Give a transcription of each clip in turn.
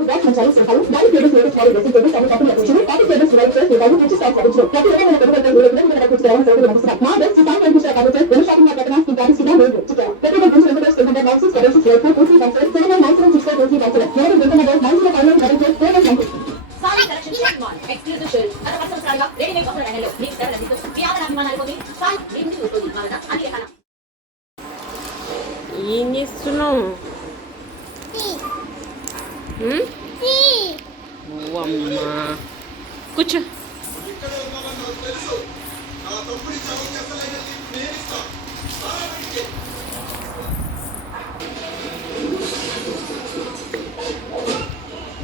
Back మంచాలు సింహాలు నాలుగు టేబుల్స్ వేరే స్మాల్ డ్రెస్సింగ్ టేబుల్ కానీ షాపింగ్ లభించు పార్టీ టేబుల్స్ వైట్ డ్రెస్ వేదాలు మంచి స్టాక్ లభించు ప్రతి ఉదయం మన కొడుకు రెండు కిలోమీటర్ మనకు వచ్చి సౌకర్యం లభిస్తాం మా డ్రెస్ స్టాక్ కనిపించిన కాబట్టి రెండు షాపింగ్ నా ప్రకటన ఈ గారి సిద్ధం లేదు ప్రతి ఒక్క గురించి రెండు డ్రెస్ ఉంటే బాక్సెస్ కలర్స్ రేపు పూసి boxes seven nine seven six five పూసి బాక్సెస్ ఎవరు రెండు door nine zero five nine double four four nine nine sari collection shop mall exclusive shirts అర వర్షం సారిగా రెడీమేడ్ ఆఫర్ అండ్లో మీకు ధర లభిస్తూ మీ ఆదరణ అభిమానాలకి సారీ ఏమిటి ఉపయోగించాలన్నా అన్ని రకాల ఏం చేస్తున్నావు అమ్మా కూర్చో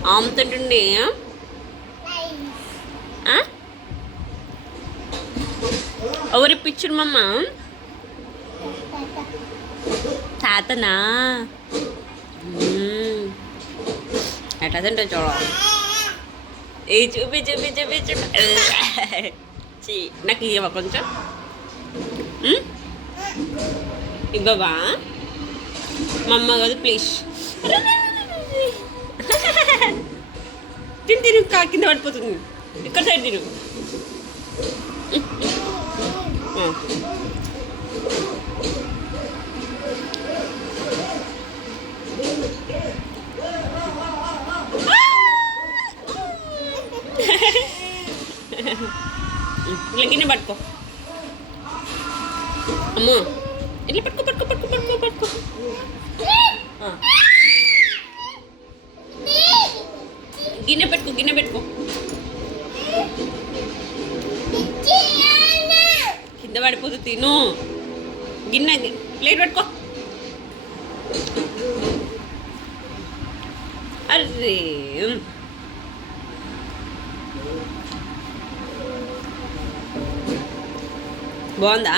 ఆముతుంటుండే ఎవరి పిక్చర్ మమ్మ తాతనా? ఎట్లా తింటా చూడ ఏ చూపి చూపి చూపి చూపి చీ నాకు ఇవ్వ కొంచెం మ్మ్? ఇవ్వవా మా అమ్మ కాదు ప్లీజ్ తిని తిను కా కింద పడిపోతుంది ఇక్కడ సైడ్ తిను ఇట్లా గిన్నె పట్టుకో. అమ్మో. ఇట్లా పట్టుకో పట్టుకో పట్టుకో పట్టుకో పట్టుకో. గిన్నె పెట్టుకో గిన్నె పెట్టుకో. కింద పడిపోతుంది తిను. గిన్నె ప్లేట్ పెట్టుకో. అరే. బాగుందా?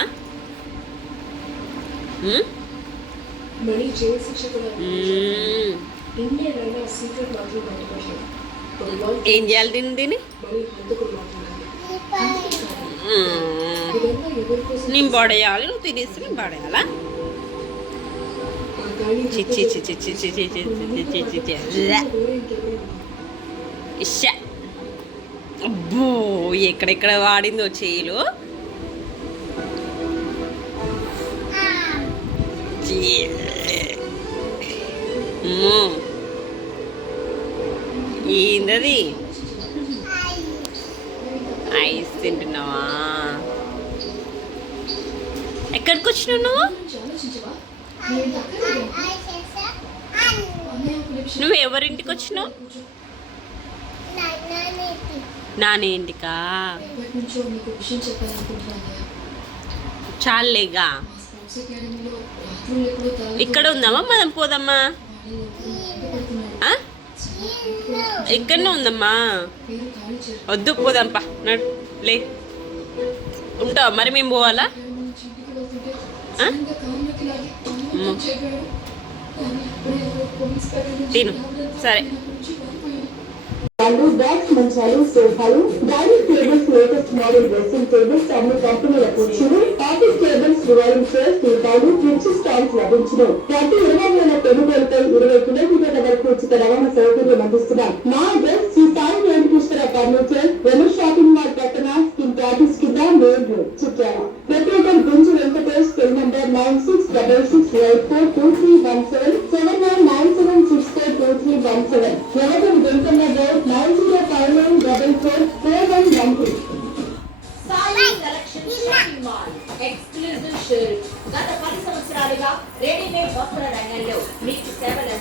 ఏం చేయాలి దీన్ని దీన్ని? నేను పడేయాలి నువ్వు తినేసి నేను పడేయాలా? చిచ్చి చిచ్చి చిచ్చి చిచ్చి చిచ్చి చిచ్చి ఇష అబ్బో ఎక్కడెక్కడ వాడిందో చేయిలు ఏందది? ఐస్ తింటున్నావా? ఎక్కడికి వచ్చినావు నువ్వు? నువ్వు ఎవరింటికి వచ్చినావు? నానేంటికా చాలేగా. ఇక్కడ ఉందామా మనం పోదమ్మా ఇక్కడనే ఉందమ్మా. వద్దు పోదాంపా. లే. ఉంటావా? మరి మేము పోవాలా? తిను. సరే. సోఫాలు tables latest model dressing tables అన్ని కంపెనీల కుర్చీలు ఆఫీస్ టేబుల్స్ డ్రాయింగ్ చైర్స్ దీపాలు ఫ్రిడ్జ్ స్టాండ్స్ లభించును ప్రతి ఇరవై వేల కొనుగోలుపై ఇరవై కిలోమీటర్ల వరకు ఉచిత రవాణా సౌకర్యం అందిస్తున్నాం. మా address Shri Sai Venkateswara furniture Ramesh shopping mall పక్కన స్కిన్ టాటిస్ కింద మెయిన్ రోడ్ చిత్రాల ప్రత్యేకం గుంజు Venkatesh cell number nine six double six eight four two three one seven గత పది సంవత్సరాలుగా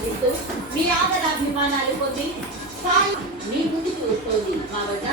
మీకు మీ ఆదరాభిమానాలు పొంది మీ ముందుకు వస్తుంది. మా వద్ద